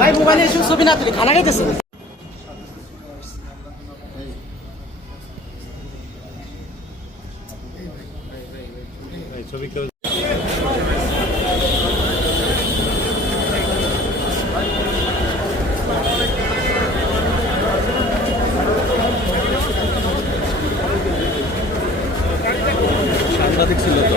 ভাই মোবাইলে ছবি না তুলি খানা খাইতেছে ছবি সাংবাদিক ছিল তো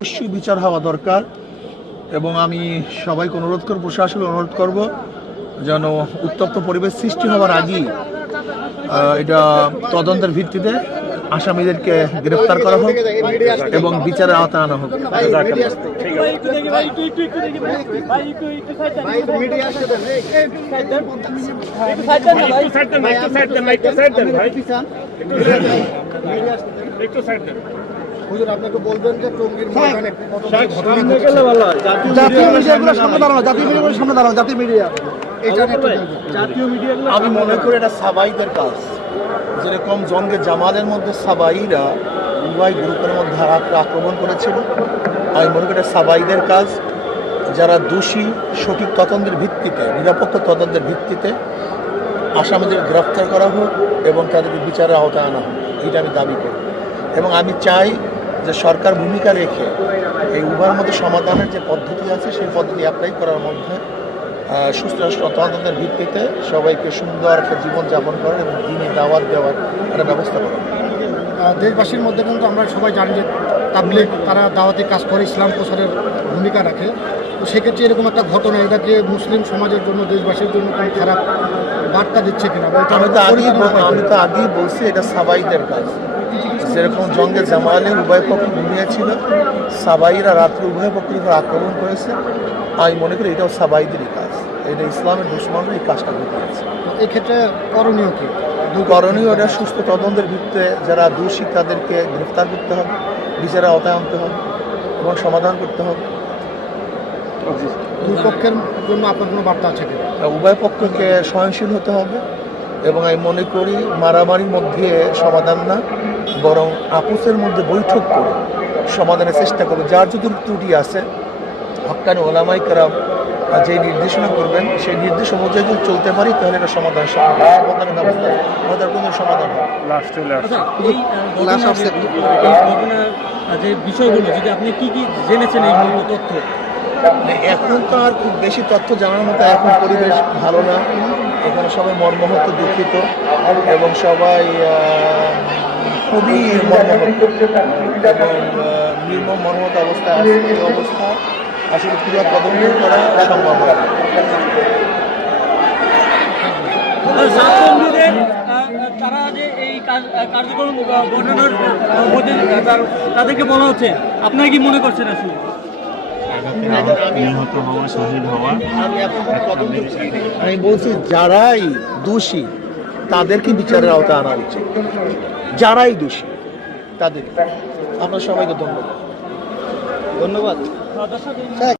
অবশ্যই বিচার হওয়া দরকার এবং আমি সবাইকে অনুরোধ করব, প্রশাসনকে অনুরোধ করব যেন উত্তপ্ত পরিবেশ সৃষ্টি হওয়ার আগেই এটা তদন্তের ভিত্তিতে আসামিদেরকে গ্রেফতার করা হোক এবং বিচারের আওতায় আনা হোক। আপনাকে বলবেন যে টঙ্গীর ময়দানে জাতীয় মিডিয়া আমি মনে করি এটা সাবাইদের কাজ, যেরকম জঙ্গে জামালের মধ্যে সাবাইরা উভয় গ্রুপের মধ্যে আক্রমণ করেছিল। আমি মনে করি এটা সাবাইদের কাজ, যারা দোষী সঠিক তদন্তের ভিত্তিতে, নিরাপত্তা তদন্তের ভিত্তিতে আসামিদের গ্রেফতার করা হোক এবং তাদেরকে বিচারের আওতায় আনা হোক, এটা আমি দাবি করি। এবং আমি চাই যে সরকার ভূমিকা রেখে এই উভয়ের মধ্যে সমাধানের যে পদ্ধতি আছে সেই পদ্ধতি অ্যাপ্লাই করার মধ্যে সুস্থ তদন্তের ভিত্তিতে সবাইকে সুন্দর একটা জীবনযাপন করার এবং দিনে দাওয়াত দেওয়ার একটা ব্যবস্থা করা। দেশবাসীর মধ্যে কিন্তু আমরা সবাই জানি যে তাবলীগ তারা দাওয়াতি কাজ করে, ইসলাম প্রচারের ভূমিকা রাখে। তো সেক্ষেত্রে এরকম একটা ঘটনা এটাকে মুসলিম সমাজের জন্য, দেশবাসীর জন্য কোনো খারাপ বার্তা দিচ্ছে কিনা? আমি তো আগেই বলছি এটা সাবাইদের কাজ। যেরকম জঙ্গে জামালে উভয় পক্ষ ঘুমিয়েছিল, সাবাইরা রাত্রে উভয় পক্ষের উপর আক্রমণ করেছে। আমি মনে করি এটাও সাবাইদেরই কাজ, এটা ইসলামের দুশ্মনরা এই কাজটা ঘটিয়েছে। এক্ষেত্রে করণীয় কি? করণীয় এটা সুস্থ তদন্তের ভিত্তিতে যারা দোষী তাদেরকে গ্রেফতার করতে হবে, বিচারের আওতায় আনতে হবে এবং সমাধান করতে হবে। দুই পক্ষের জন্য আপনার কোনো বার্তা আছে কি? উভয় পক্ষকে সহনশীল হতে হবে এবং আমি মনে করি মারামারির মধ্যে সমাধান না, বরং আপোসের মধ্যে বৈঠক করে সমাধানের চেষ্টা করবে। যার যদি ত্রুটি আছে হক্কানি ওলামায়ে কেরাম যে নির্দেশনা করবেন সেই নির্দেশ অনুযায়ী যদি চলতে পারি তাহলে এটা সমাধানের ব্যবস্থা, আমাদের কোনো সমাধান হবে। যে বিষয়গুলো যদি আপনি কি জেনেছেন এই তথ্য? এখন তো আর খুব বেশি তথ্য জানার মতো এখন পরিবেশ ভালো না, এখানে সবাই মর্মাহত, দুঃখিত এবং সবাই খুবই মর্মাহত এবং নির্মম মর্মাহত অবস্থায় আছে। এই অবস্থা আসলে ক্রিয়া পদক্ষেপ করা সম্ভব হয় না। তারা যে এই কার্যক্রম ঘটানোর মধ্যে তাদেরকে বলা হচ্ছে, আপনারা কি মনে করছেন আসলে? আমি বলছি যারাই দোষী তাদেরকে বিচারের আওতায় আনা উচিত, যারাই দোষী তাদের। আমরা সবাইকে ধন্যবাদ। দর্শক